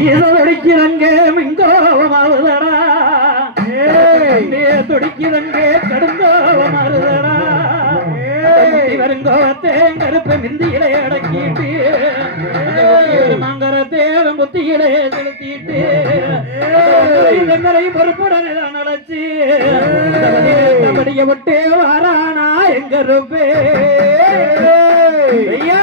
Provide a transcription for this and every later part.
இத துடிக்கிறங்க மிங்கோவமாறுதடா துடிக்கிறங்க கடுங்கோவமாறுதடா வருங்கோவத்தை கருப்பு மிந்தியில அடக்கிட்டு மங்கரத்தை குத்தியில செலுத்திட்டு இதனை பொறுப்புடனே தான் நடச்சு படிய விட்டு வாரானா எங்க இருப்பே ஐயா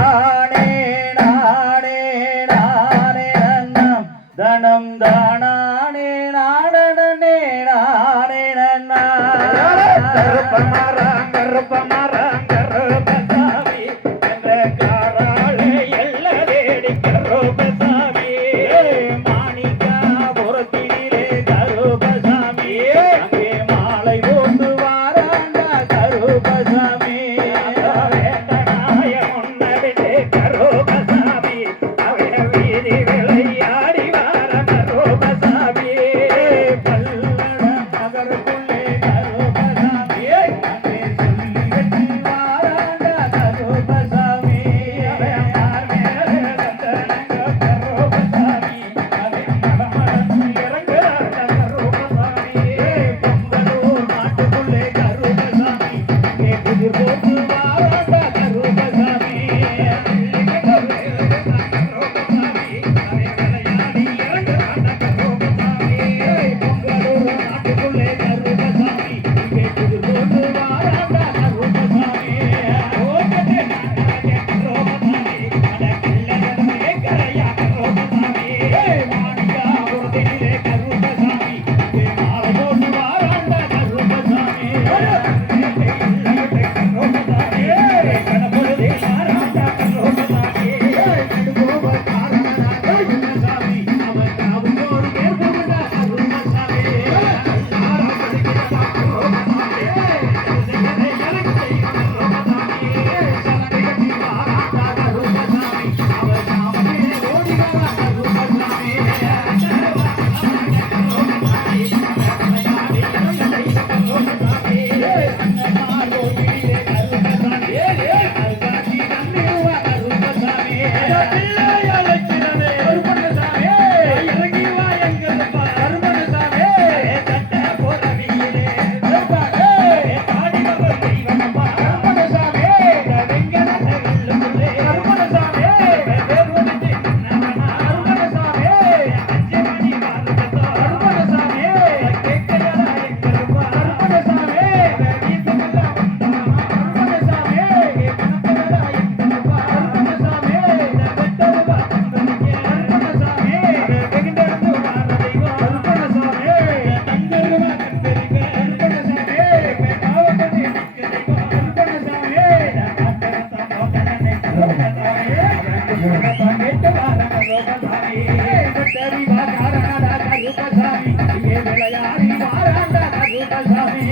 அவன்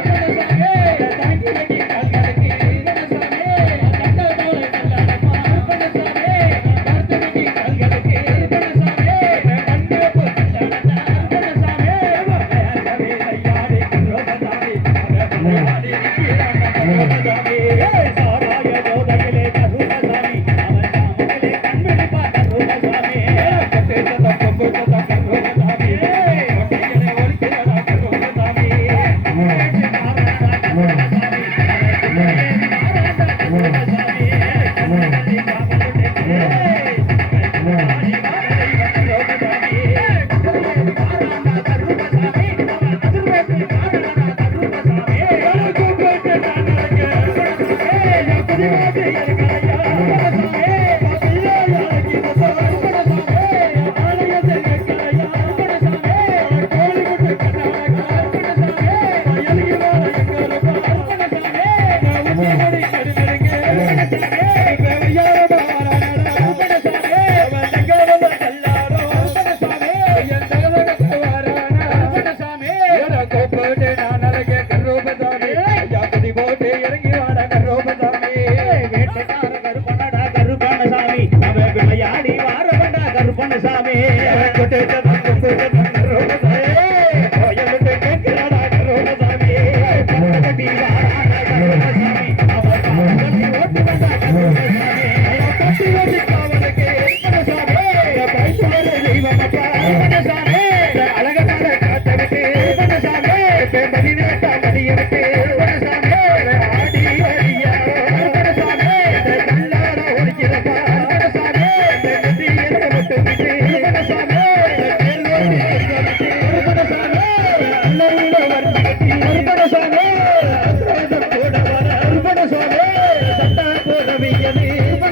Yeah.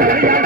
Yeah.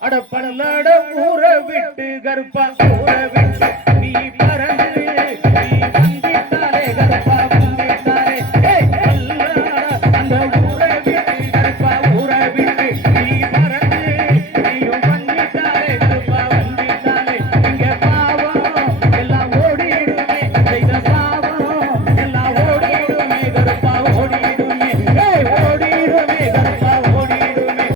அட பல்லட ஊற விட்டு கருப்பா.